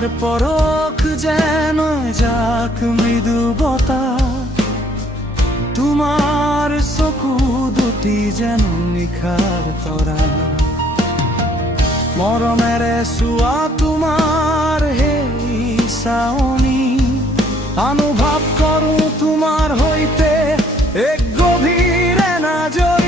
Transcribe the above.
তোমাৰ পৰখ যেন যাক মৃদু বতাস, তোমাৰ চকু দুটি যেন নিখাৰ তৰা। মৰমেৰে চোৱা তোমাৰ সেই চাৱনি, অনুভৱ কৰোঁ তোমাৰ সৈতে এক গভীৰ এনাজৰি।